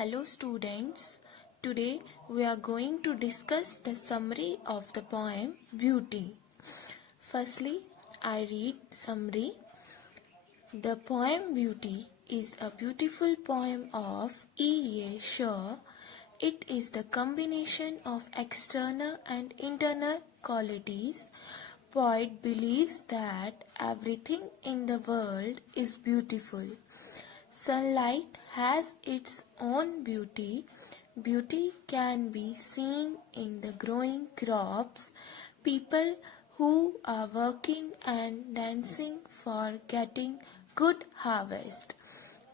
Hello students, today we are going to discuss the summary of the poem Beauty. Firstly, I read summary. The poem Beauty is a beautiful poem of E. A. Shaw. It is the combination of external and internal qualities. Poet believes that everything in the world is beautiful. Sunlight has its own beauty. Beauty can be seen in the growing crops, people who are working and dancing for getting good harvest.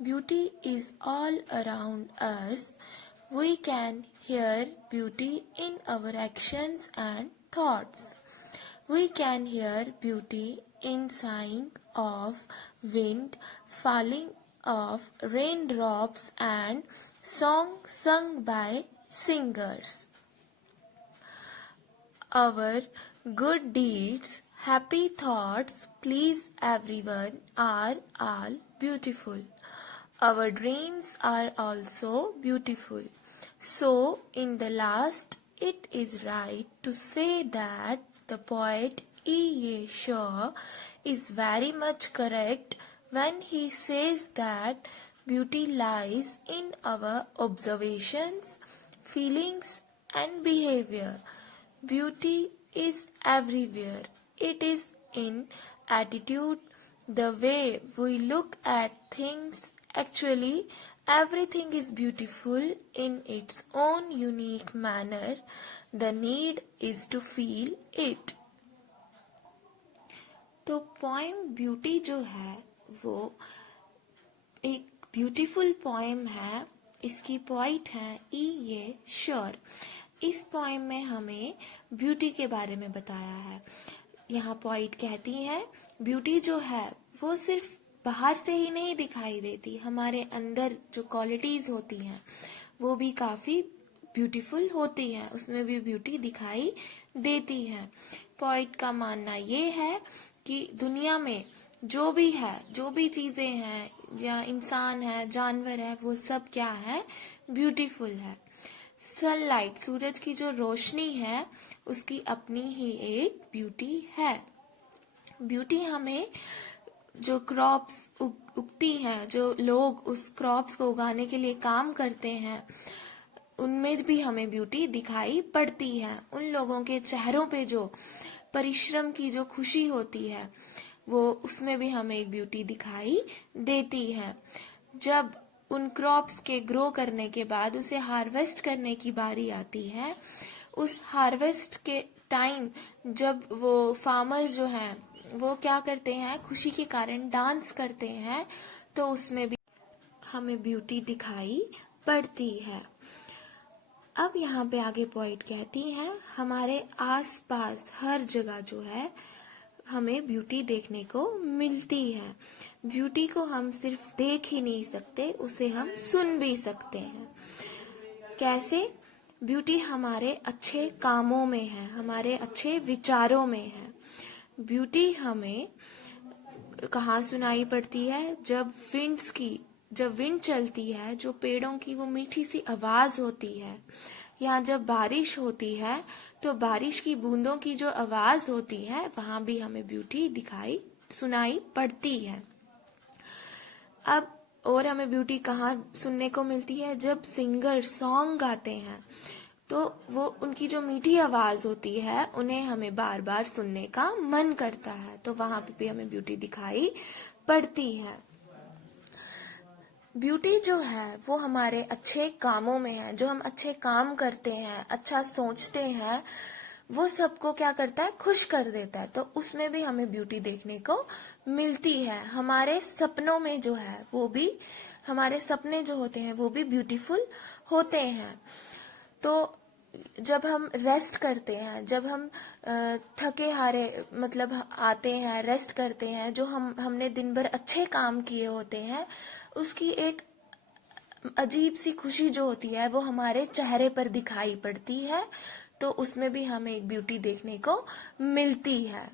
Beauty is all around us. We can hear beauty in our actions and thoughts. We can hear beauty in sighing of wind, falling of raindrops and song sung by singers. Our good deeds, happy thoughts, please everyone are all beautiful. Our dreams are also beautiful. So, in the last, it is right to say that the poet E. A. Shaw is very much correct when he says that beauty lies in our observations, feelings, and behavior. Beauty is everywhere. It is in attitude, the way we look at things. Actually, everything is beautiful in its own unique manner. The need is to feel it. तो poem beauty जो है वो एक beautiful poem है. इसकी poet हैं ई. ए. Sure. इस poem में हमें ब्यूटी के बारे में बताया है. यहाँ पोइट कहती है ब्यूटी जो है वो सिर्फ बाहर से ही नहीं दिखाई देती, हमारे अंदर जो क्वालिटीज होती हैं वो भी काफी ब्यूटीफुल होती हैं, उसमें भी ब्यूटी दिखाई देती है. पोइट का मानना ये है कि दुनिया में जो भी है, जो भी चीजें हैं या इंसान है, जानवर है, वो सब क्या है, ब्यूटीफुल है. सनलाइट, सूरज की जो रोशनी है उसकी अपनी ही एक ब्यूटी है. ब्यूटी हमें जो क्रॉप्स उगती हैं, जो लोग उस क्रॉप्स को उगाने के लिए काम करते हैं, उनमें भी हमें ब्यूटी दिखाई पड़ती है. उन लोगों के चेहरों पे जो परिश्रम की जो खुशी होती है वो उसमें भी हमें एक ब्यूटी दिखाई देती है. जब उन क्रॉप्स के ग्रो करने के बाद उसे हार्वेस्ट करने की बारी आती है, उस हार्वेस्ट के टाइम जब वो फार्मर्स जो हैं वो क्या करते हैं, खुशी के कारण डांस करते हैं, तो उसमें भी हमें ब्यूटी दिखाई पड़ती है. अब यहाँ पे आगे पोइट कहती हैं हमारे आसपास हर जगह जो है हमें ब्यूटी देखने को मिलती है. ब्यूटी को हम सिर्फ देख ही नहीं सकते, उसे हम सुन भी सकते हैं. कैसे? ब्यूटी हमारे अच्छे कामों में है, हमारे अच्छे विचारों में है. ब्यूटी हमें कहाँ सुनाई पड़ती है? जब विंड चलती है, जो पेड़ों की वो मीठी सी आवाज होती है, या जब बारिश होती है तो बारिश की बूंदों की जो आवाज होती है वहां भी हमें ब्यूटी सुनाई पड़ती है. अब और हमें ब्यूटी कहाँ सुनने को मिलती है? जब सिंगर सॉन्ग गाते हैं तो वो उनकी जो मीठी आवाज होती है उन्हें हमें बार बार सुनने का मन करता है, तो वहां पे भी हमें ब्यूटी दिखाई पड़ती है. ब्यूटी जो है वो हमारे अच्छे कामों में है. जो हम अच्छे काम करते हैं, अच्छा सोचते हैं, वो सबको क्या करता है, खुश कर देता है, तो उसमें भी हमें ब्यूटी देखने को मिलती है. हमारे सपनों में जो है वो भी, हमारे सपने जो होते हैं वो भी ब्यूटीफुल होते हैं. तो जब हम रेस्ट करते हैं, जब हम थके हारे मतलब आते हैं, रेस्ट करते हैं, जो हमने दिन भर अच्छे काम किए होते हैं, उसकी एक अजीब सी खुशी जो होती है वो हमारे चेहरे पर दिखाई पड़ती है, तो उसमें भी हमें एक ब्यूटी देखने को मिलती है.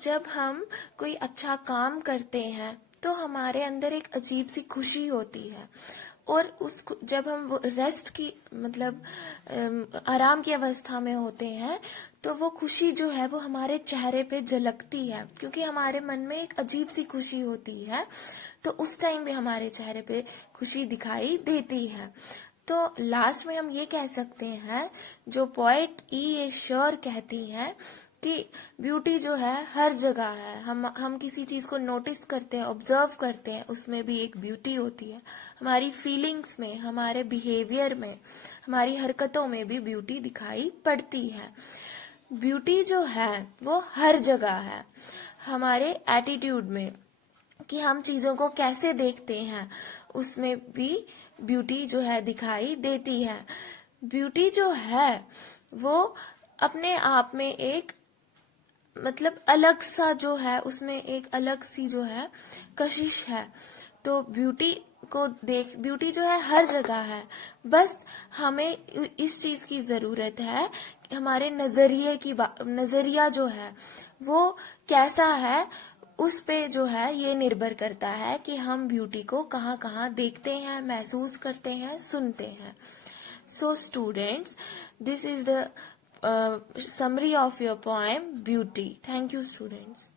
जब हम कोई अच्छा काम करते हैं तो हमारे अंदर एक अजीब सी खुशी होती है. और उस जब हम वो रेस्ट की मतलब आराम की अवस्था में होते हैं तो वो खुशी जो है वो हमारे चेहरे पे झलकती है, क्योंकि हमारे मन में एक अजीब सी खुशी होती है, तो उस टाइम भी हमारे चेहरे पे खुशी दिखाई देती है। तो लास्ट में हम ये कह सकते हैं, जो पोएट ई श्योर कहती हैं कि ब्यूटी जो है हर जगह है। हम किसी चीज को नोटिस करते हैं, ऑब्जर्व करते हैं, उसमें भी एक ब्यूटी होती है। हमारी फीलिंग्स में, हमारे बिहेवियर में, हमारी हरकतों में भी ब्यूटी दिखाई पड़ती है। ब्यूटी जो है वो हर जगह है। हमारे एटीट्यूड में, कि हम चीजों को कैसे देखते हैं, उसमें भी ब्यूटी जो है दिखाई देती है। ब्यूटी जो है वो अपने आप में एक मतलब अलग सा जो है, उसमें एक अलग सी जो है कशिश है। तो ब्यूटी जो है हर जगह है। बस हमें इस चीज की जरूरत है कि हमारे नजरिया जो है वो कैसा है, उस पे जो है ये निर्भर करता है कि हम ब्यूटी को कहाँ कहाँ देखते हैं, महसूस करते हैं, सुनते हैं। So students, this is the summary of your poem Beauty. Thank you students.